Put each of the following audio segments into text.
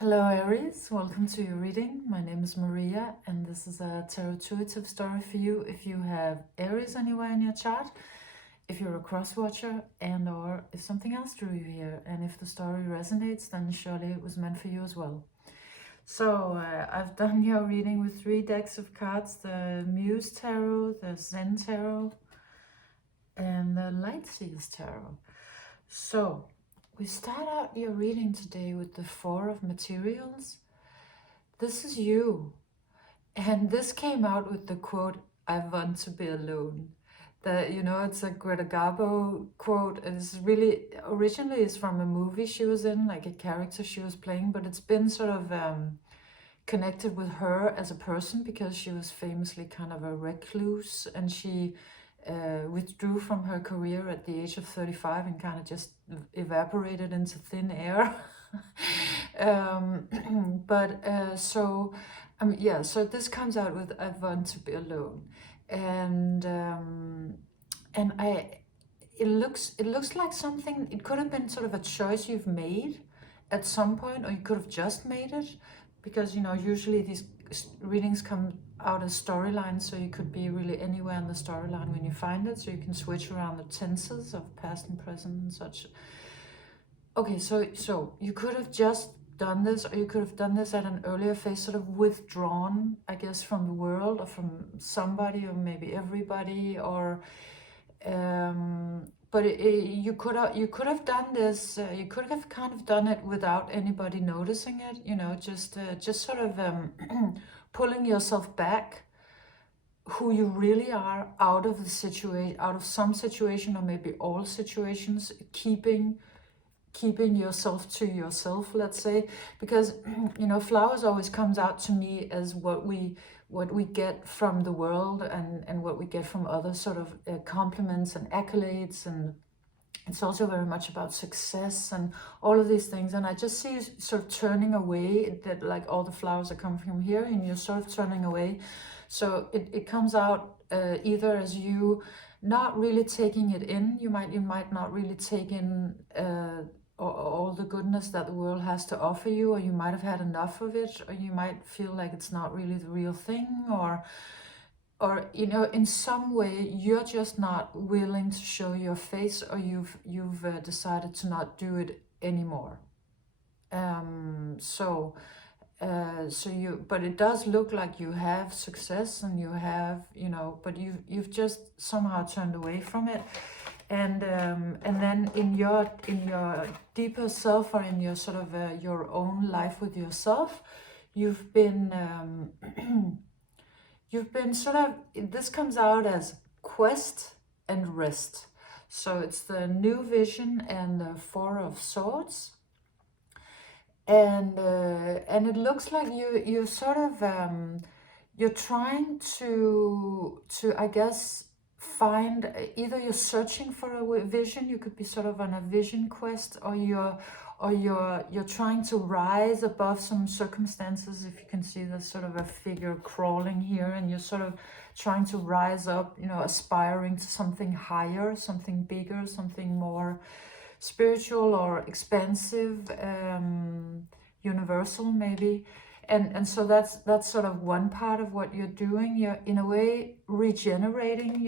Hello Aries, welcome to your reading. My name is Maria and this is a tarot intuitive story for you if you have Aries anywhere in your chart, if you're a cross watcher, and or if something else drew you here, and if the story resonates, then surely it was meant for you as well. So I've done your reading with 3 decks of cards: the Muse Tarot, the Zen Tarot, and the Light Seers Tarot. So we start out your reading today with the 4 of Materials. This is you. And this came out with the quote, "I want to be alone." It's a Greta Garbo quote. It's really, originally it's from a movie she was in, like a character she was playing, but it's been sort of connected with her as a person because she was famously kind of a recluse, and she withdrew from her career at the age of 35 and kind of just evaporated into thin air. So this comes out with "I want to be alone," and it looks like something. It could have been sort of a choice you've made at some point, or you could have just made it, because usually these readings come out as storylines, so you could be really anywhere in the storyline when you find it, so you can switch around the tenses of past and present and such. Okay, so you could have just done this, or you could have done this at an earlier phase, sort of withdrawn, I guess, from the world or from somebody, or maybe everybody, or you could have done this. You could have kind of done it without anybody noticing it. Just sort of pulling yourself back, who you really are, out of the situation, out of some situation, or maybe all situations, keeping yourself to yourself, let's say, because flowers always comes out to me as what we get from the world, and what we get from other sort of compliments and accolades, and it's also very much about success and all of these things. And I just see you sort of turning away, that like all the flowers are coming from here and you're sort of turning away. So it comes out either as you not really taking it in. You might not really take in all the goodness that the world has to offer you, or you might have had enough of it, or you might feel like it's not really the real thing, or in some way you're just not willing to show your face, or you've decided to not do it anymore. But it does look like you have success, and you have, but you've just somehow turned away from it. And then in your deeper self, or in your sort of your own life with yourself, you've been sort of, this comes out as quest and rest. So it's the new vision and the 4 of Swords. And it looks like you're sort of you're trying to I guess find, either you're searching for a vision. You could be sort of on a vision quest, or you're trying to rise above some circumstances. If you can see, there's sort of a figure crawling here, and you're sort of trying to rise up, aspiring to something higher, something bigger, something more spiritual or expansive, universal maybe. And so that's sort of one part of what you're doing. You're in a way regenerating,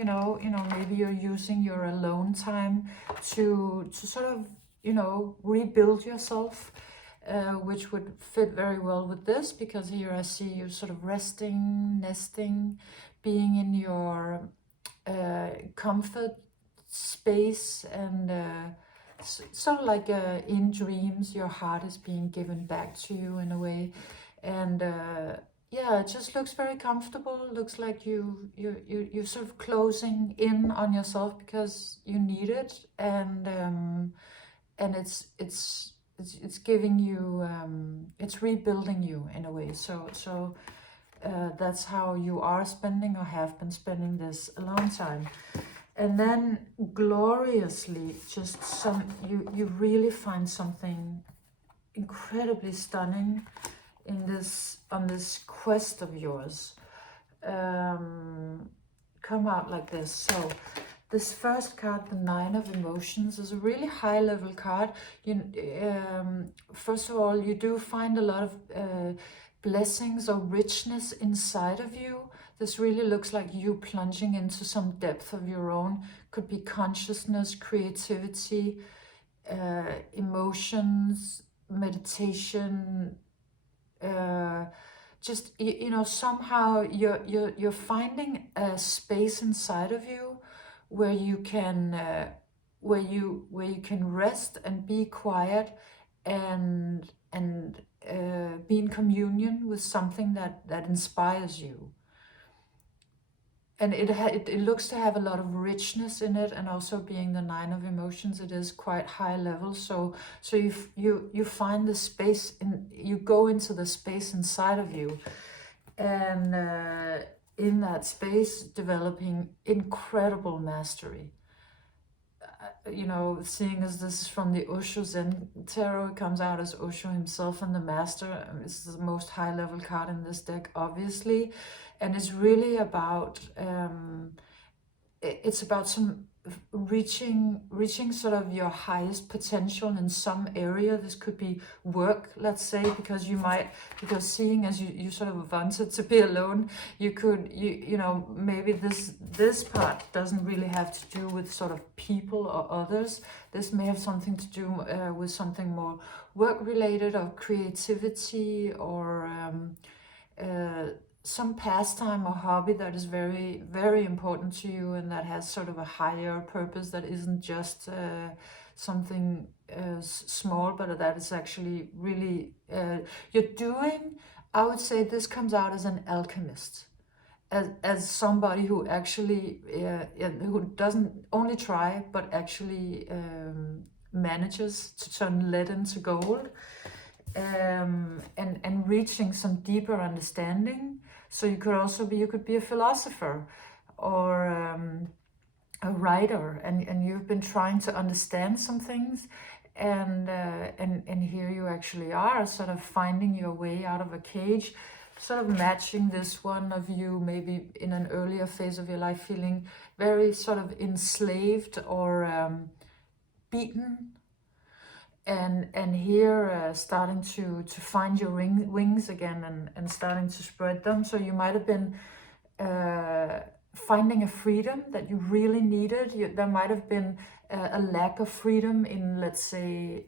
maybe you're using your alone time to sort of, rebuild yourself, which would fit very well with this, because here I see you sort of resting, nesting, being in your comfort space, and sort of like in dreams, your heart is being given back to you in a way. And yeah, it just looks very comfortable. It looks like you're sort of closing in on yourself because you need it, and it's giving you, it's rebuilding you in a way. So that's how you are spending, or have been spending, this alone time. And then gloriously, just you really find something incredibly stunning on this quest of yours. Come out like this. So This first card, the Nine of Emotions, is a really high level card. First of all, you do find a lot of blessings or richness inside of you. This really looks like you plunging into some depth of your own. Could be consciousness, creativity, emotions, meditation, just somehow you're finding a space inside of you where you can rest and be quiet and be in communion with something that inspires you. And it looks to have a lot of richness in it, and also being the Nine of Emotions, it is quite high level. So you find the space you go into the space inside of you, and in that space developing incredible mastery. Seeing as this is from the Osho Zen Tarot, it comes out as Osho himself and the Master. It's the most high-level card in this deck, obviously, and it's really about it's about some reaching sort of your highest potential in some area. This could be work, let's say, because seeing as you sort of wanted to be alone, you could maybe this part doesn't really have to do with sort of people or others. This may have something to do with something more work related, or creativity, or some pastime or hobby that is very, very important to you, and that has sort of a higher purpose, that isn't just something small, but that is actually really you're doing. I would say this comes out as an alchemist, as somebody who actually who doesn't only try but actually manages to turn lead into gold, and reaching some deeper understanding. So you could be a philosopher, or a writer, and you've been trying to understand some things, and here you actually are, sort of finding your way out of a cage, sort of matching this one of you maybe in an earlier phase of your life feeling very sort of enslaved or beaten. And here starting to find your wings again, and starting to spread them. So you might have been finding a freedom that you really needed. There might have been a lack of freedom in, let's say,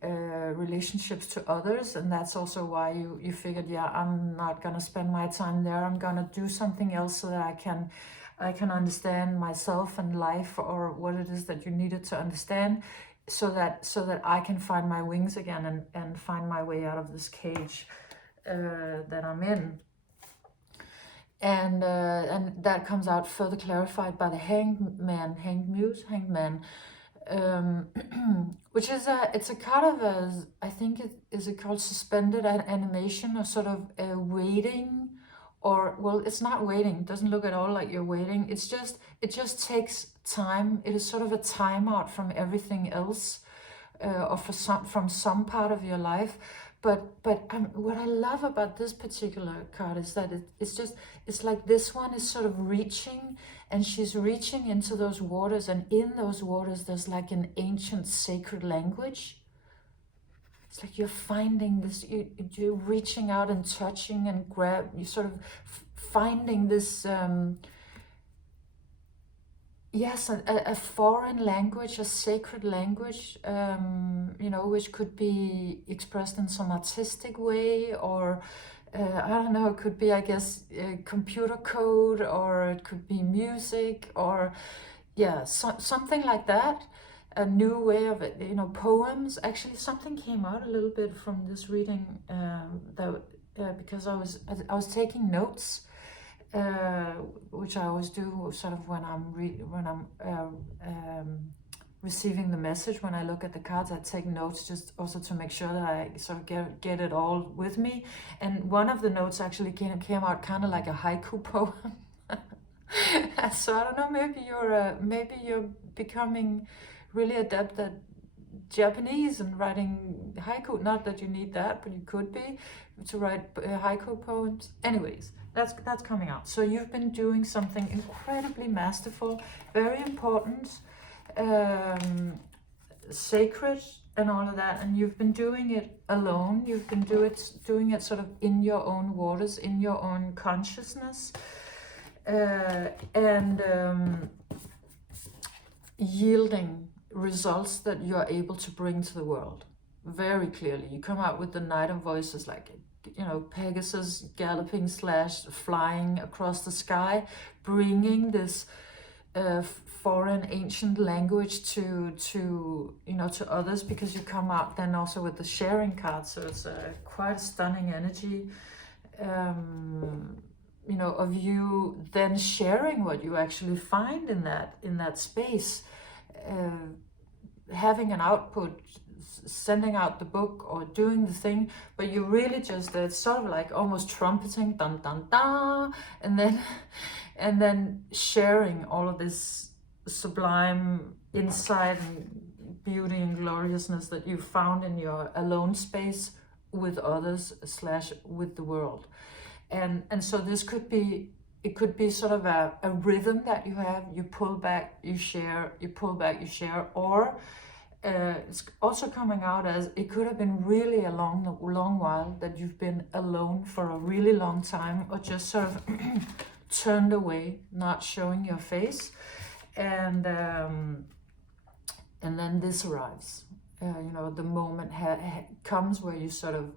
relationships to others, and that's also why you figured, yeah, I'm not gonna spend my time there. I'm gonna do something else so that I can understand myself and life, or what it is that you needed to understand, so that I can find my wings again, and find my way out of this cage that I'm in. And that comes out further clarified by the Hanged Man, which is it's a kind of I think it is called suspended animation, or sort of waiting, or, well, it's not waiting. It doesn't look at all like you're waiting. It just takes time. It is sort of a timeout from everything else, or from some part of your life. But what I love about this particular card is that it's like this one is sort of reaching, and she's reaching into those waters, and in those waters there's like an ancient sacred language. It's like you're finding this, you're reaching out and touching and you sort of finding this, yes, a foreign language, a sacred language, which could be expressed in some artistic way, or I don't know, it could be, I guess, computer code, or it could be music, or yeah, something like that. A new way of it, poems. Actually, something came out a little bit from this reading, because I was taking notes, which I always do, sort of when I'm receiving the message. When I look at the cards, I take notes, just also to make sure that I sort of get it all with me. And one of the notes actually came out kind of like a haiku poem. So I don't know, maybe you're becoming really adept at Japanese and writing haiku. Not that you need that, but you could be to write haiku poems. Anyways, that's coming out. So you've been doing something incredibly masterful, very important, sacred, and all of that. And you've been doing it alone. You've been doing it sort of in your own waters, in your own consciousness, and yielding results that you're able to bring to the world very clearly. You come out with the Night of Voices, like, you know, Pegasus galloping / flying across the sky, bringing this foreign ancient language to you know, to others, because you come out then also with the sharing card. So it's quite a stunning energy, you know, of you then sharing what you actually find in that space, having an output, sending out the book or doing the thing, but you really just, it's sort of like almost trumpeting, dun dun dun, and then sharing all of this sublime insight and beauty and gloriousness that you found in your alone space with others / with the world. And so this could be, it could be sort of a rhythm that you have. You pull back, you share, you pull back, you share, or it's also coming out as it could have been really a long while that you've been alone for a really long time, or just sort of turned away, not showing your face, and then this arrives. You know, the moment comes where you sort of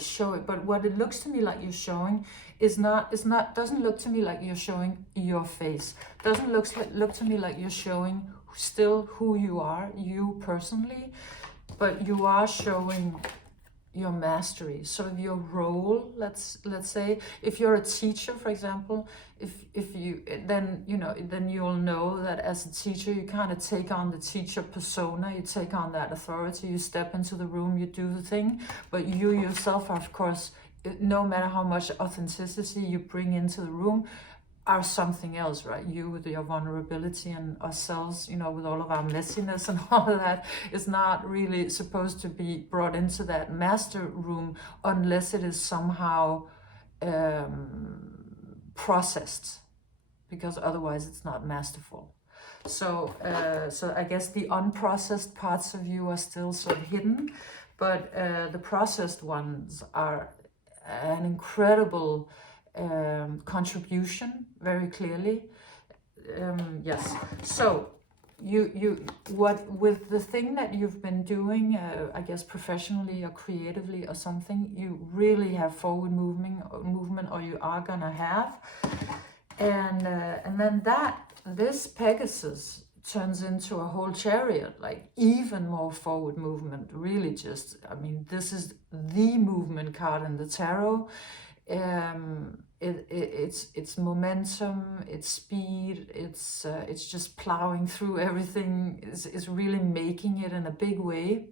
show it. But what it looks to me like you're showing doesn't look to me like you're showing your face. Doesn't look to me like you're showing still who you are, you personally, but you are showing your mastery, sort of your role. Let's say if you're a teacher, for example, if you then, you know, then you'll know that as a teacher you kind of take on the teacher persona, you take on that authority, you step into the room, you do the thing, but you yourself are, of course, no matter how much authenticity you bring into the room, are something else, right? You with your vulnerability, and ourselves, you know, with all of our messiness and all of that, is not really supposed to be brought into that master room unless it is somehow processed, because otherwise it's not masterful. So I guess the unprocessed parts of you are still sort of hidden, but the processed ones are an incredible contribution, very clearly. Yes. So what with the thing that you've been doing, I guess professionally or creatively or something, you really have forward movement, or you are gonna have, and then this Pegasus turns into a whole chariot, like even more forward movement. Really, just, I mean, this is the movement card in the tarot. It's momentum, it's speed, it's just plowing through everything. It's really making it in a big way.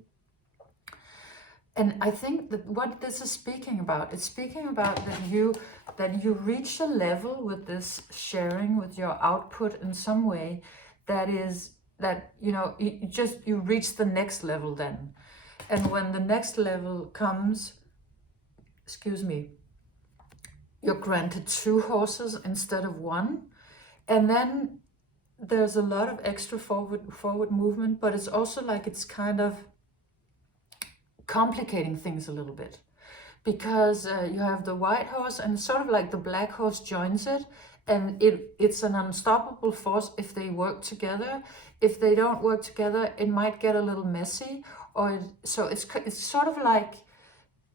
And I think that what this is speaking about, it's speaking about that you reach a level with this sharing, with your output in some way, that you know, you reach the next level then. And when the next level comes, excuse me, you're granted 2 horses instead of 1. And then there's a lot of extra forward movement, but it's also like it's kind of complicating things a little bit, because you have the white horse and sort of like the black horse joins it, and it's an unstoppable force if they work together. If they don't work together, it might get a little messy, so it's sort of like,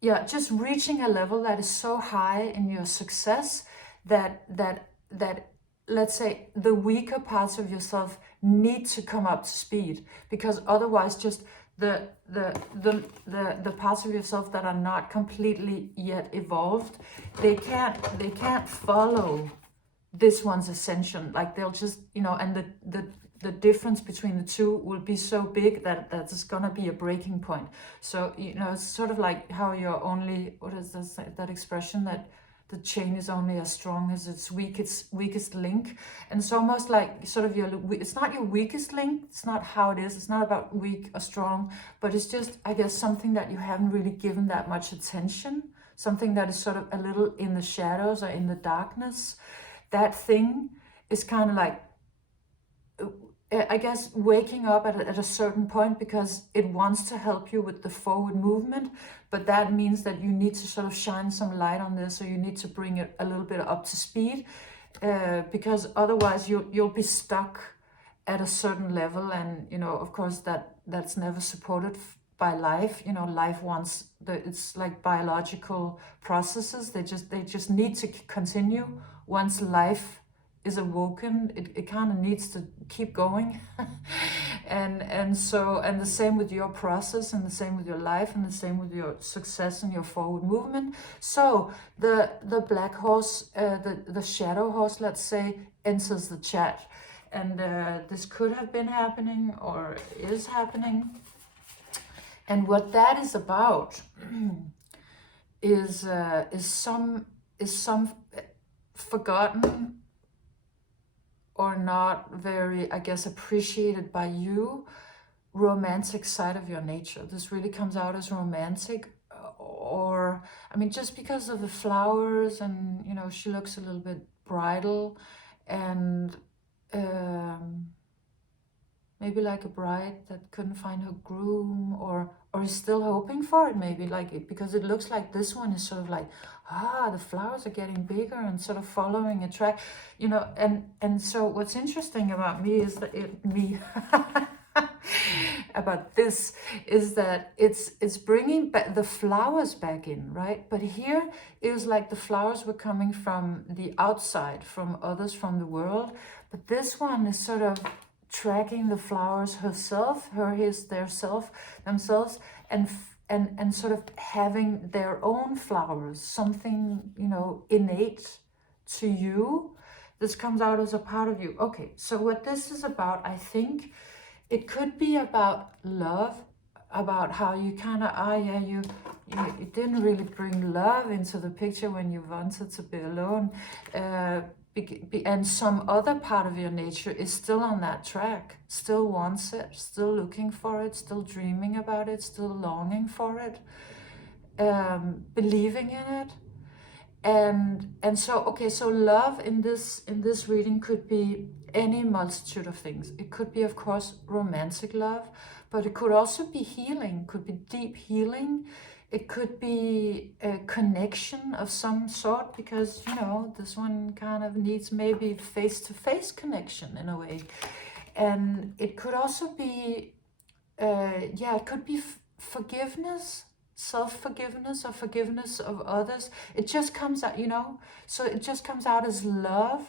yeah, just reaching a level that is so high in your success that let's say the weaker parts of yourself need to come up to speed, because otherwise just the parts of yourself that are not completely yet evolved, they can't follow this one's ascension. Like they'll just, you know, and the difference between the two will be so big that that's gonna be a breaking point. So, you know, it's sort of like how you're only, what is this, that expression that the chain is only as strong as its weakest link. And it's almost like sort of it's not your weakest link, it's not how it is, it's not about weak or strong, but it's just, I guess, something that you haven't really given that much attention, something that is sort of a little in the shadows or in the darkness. That thing is kind of like, I guess, waking up at a certain point because it wants to help you with the forward movement, but that means that you need to sort of shine some light on this, or you need to bring it a little bit up to speed, because otherwise you'll be stuck at a certain level, and of course that's never supported by life. Life wants it's like biological processes. They just need to continue. Once life is awoken, it kind of needs to keep going. and the same with your process, and the same with your life, and the same with your success and your forward movement. So the black horse, the shadow horse, let's say, enters the chat, and this could have been happening or is happening. And what that is about is some forgotten or not very, I guess, appreciated by you romantic side of your nature. This really comes out as romantic, or I mean, just because of the flowers, and she looks a little bit bridal, and maybe like a bride that couldn't find her groom, or is still hoping for it, maybe, like because it looks like this one is sort of like, the flowers are getting bigger and sort of following a track, and so what's interesting about me is that about this is that it's bringing back the flowers back in, right? But here it was like the flowers were coming from the outside, from others, from the world, but this one is sort of tracking the flowers herself, themselves, and sort of having their own flowers, something, innate to you. This comes out as a part of you. Okay, so what this is about, I think, it could be about love, about how you kind of, you didn't really bring love into the picture when you wanted to be alone. And some other part of your nature is still on that track, still wants it, still looking for it, still dreaming about it, still longing for it, believing in it. And so, okay, so love in this reading could be any multitude of things. It could be, of course, romantic love, but it could also be healing, could be deep healing. It could be a connection of some sort, because, this one kind of needs maybe face-to-face connection in a way. And it could also be, it could be forgiveness, self-forgiveness, or forgiveness of others. It just comes out, so it just comes out as love,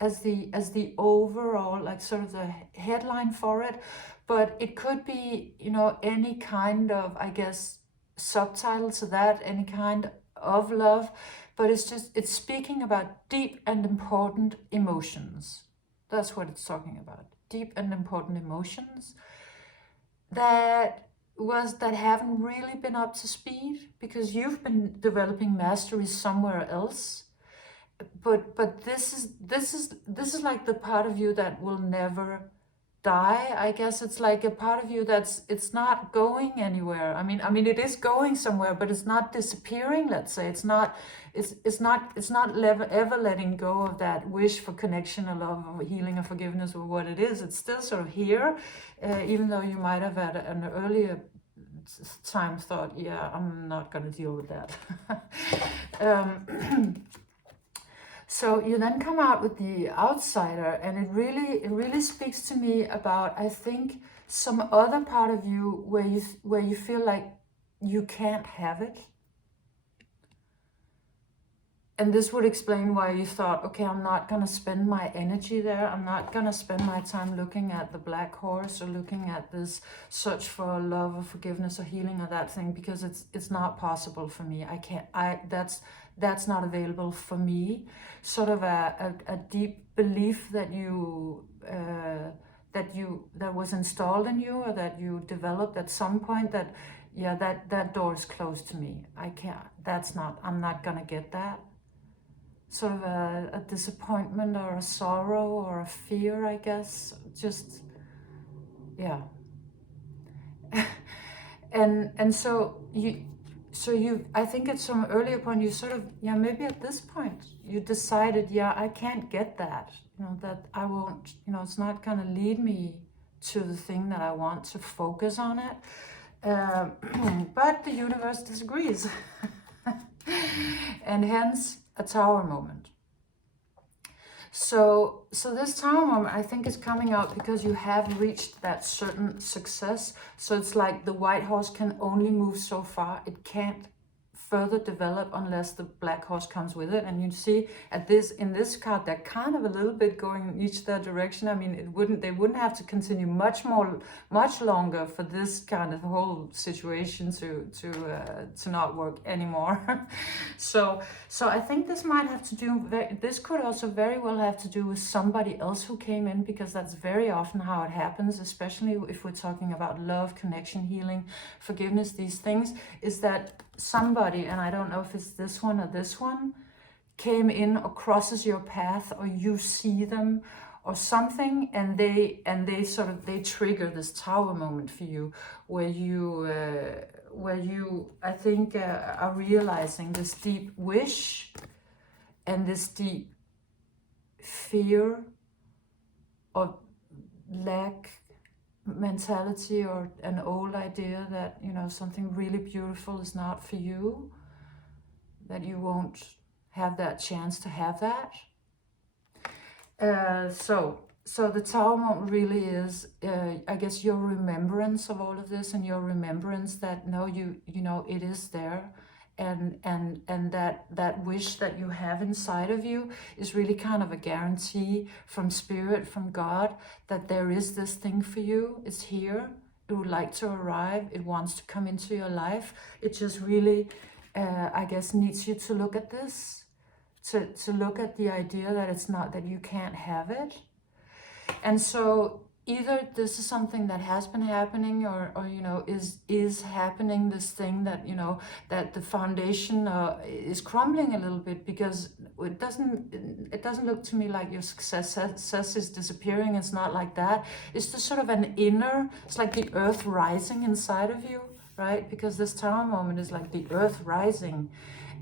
as the overall, like, sort of the headline for it. But it could be, any kind of, I guess, subtitle to that, any kind of love, but it's speaking about deep and important emotions. That's what it's talking about. Deep and important emotions that haven't really been up to speed, because you've been developing mastery somewhere else. But this is like the part of you that will never die. I guess it's like a part of you it's not going anywhere. I mean it is going somewhere, but it's not disappearing, let's say. It's not ever letting go of that wish for connection or love or healing or forgiveness or what it is. It's still sort of here, even though you might have at an earlier time thought, yeah, I'm not going to deal with that. So you then come out with the outsider, and it really speaks to me about, I think, some other part of you where you feel like you can't have it. And this would explain why you thought, okay, I'm not going to spend my energy there. I'm not going to spend my time looking at the black horse or looking at this search for love or forgiveness or healing or that thing, because it's not possible for me. I can't, that's not available for me. Sort of a deep belief that that was installed in you, or that you developed at some point, that, yeah, that door is closed to me. I can't, I'm not going to get that. sort of a disappointment or a sorrow or a fear, I guess. Just, yeah. and so you, I think at some earlier point you sort of, yeah, maybe at this point you decided, yeah, I can't get that, you know, that I won't, you know, it's not going to lead me to the thing that I want to focus on it. But the universe disagrees. And hence a tower moment. So this tower moment, I think, is coming out because you have reached that certain success. So it's like the white horse can only move so far. It can't further develop unless the black horse comes with it. And you see at this, in this card, they're kind of a little bit going each their direction. I mean, they wouldn't have to continue much longer for this kind of whole situation to not work anymore. So I think this might have to do, this could also very well have to do with somebody else who came in, because that's very often how it happens, especially if we're talking about love, connection, healing, forgiveness, these things, is that somebody, and I don't know if it's this one or this one, came in or crosses your path, or you see them or something, and they sort of, they trigger this tower moment for you, where you I think are realizing this deep wish and this deep fear or lack mentality, or an old idea that, you know, something really beautiful is not for you, that you won't have that chance to have that. So the tower moment really is, I guess, your remembrance of all of this, and your remembrance that no, you know, it is there, and that wish that you have inside of you is really kind of a guarantee from spirit, from God, that there is this thing for you. It's here. It would like to arrive. It wants to come into your life. It just really, I guess, needs you to look at this, to look at the idea that it's not, that you can't have it. And so either this is something that has been happening, or you know, is happening, this thing that, you know, that the foundation is crumbling a little bit, because it doesn't look to me like your success is disappearing. It's not like that. It's just sort of an inner, it's like the earth rising inside of you, right? Because this tower moment is like the earth rising,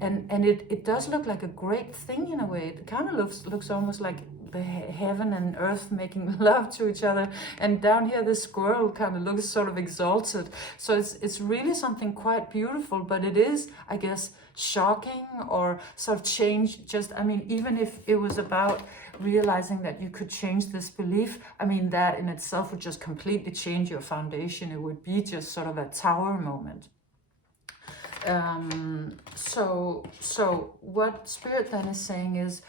and it does look like a great thing in a way. It kind of looks almost like the heaven and earth making love to each other, and down here this squirrel kind of looks sort of exalted. So it's really something quite beautiful, but it is, I guess, shocking or sort of change. Just, I mean, even if it was about realizing that you could change this belief, I mean, that in itself would just completely change your foundation. It would be just sort of a tower moment. So what Spirit then is saying is,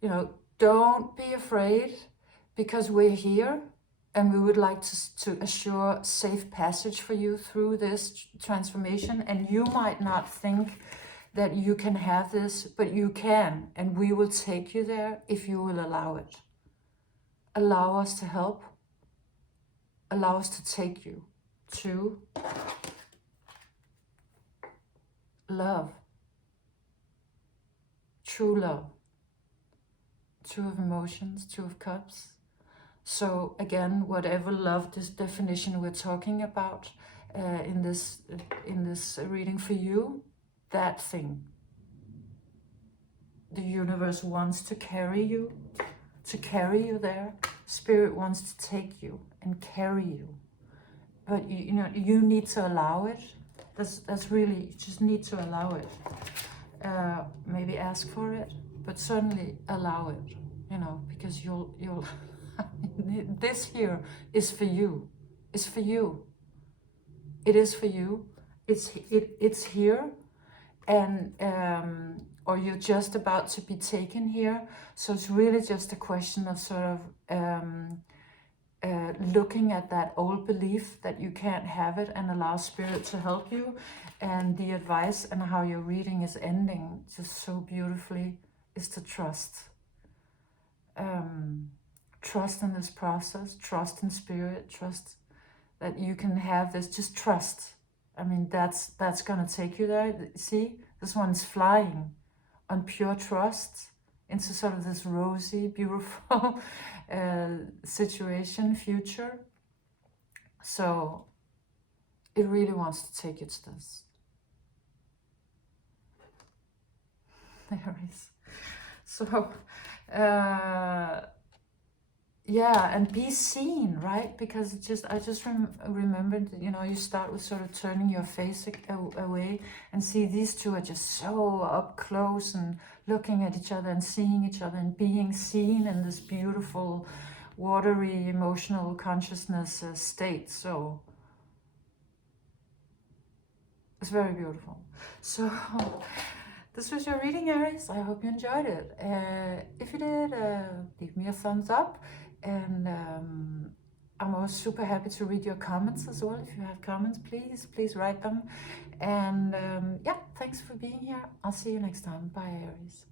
you know, don't be afraid, because we're here, and we would like to assure safe passage for you through this transformation. And you might not think that you can have this, but you can, and we will take you there if you will allow it. Allow us to help. Allow us to take you to love, true love. Two of emotions, two of cups. So again, whatever love, this definition we're talking about in this reading for you, that thing, the universe wants to carry you there. Spirit wants to take you and carry you, but you know, you need to allow it. That's really, you just need to allow it. Maybe ask for it, but certainly allow it, you know, because you'll this here is for you. It's for you. It is for you. It's here, and or you're just about to be taken here. So it's really just a question of sort of looking at that old belief that you can't have it, and allow Spirit to help you. And the advice and how your reading is ending just so beautifully is to trust. Trust in this process, trust in Spirit, trust that you can have this, just trust. I mean, that's gonna take you there. See, this one's flying on pure trust into sort of this rosy, beautiful situation, future. So it really wants to take you to this. Aries. So, yeah, and be seen, right? Because I just remembered, you know, you start with sort of turning your face away and see these two are just so up close and looking at each other and seeing each other and being seen in this beautiful, watery, emotional consciousness state. So it's very beautiful. So this was your reading, Aries. I hope you enjoyed it. If you did, leave me a thumbs up. And I'm always super happy to read your comments as well. If you have comments, please write them. And yeah, thanks for being here. I'll see you next time. Bye, Aries.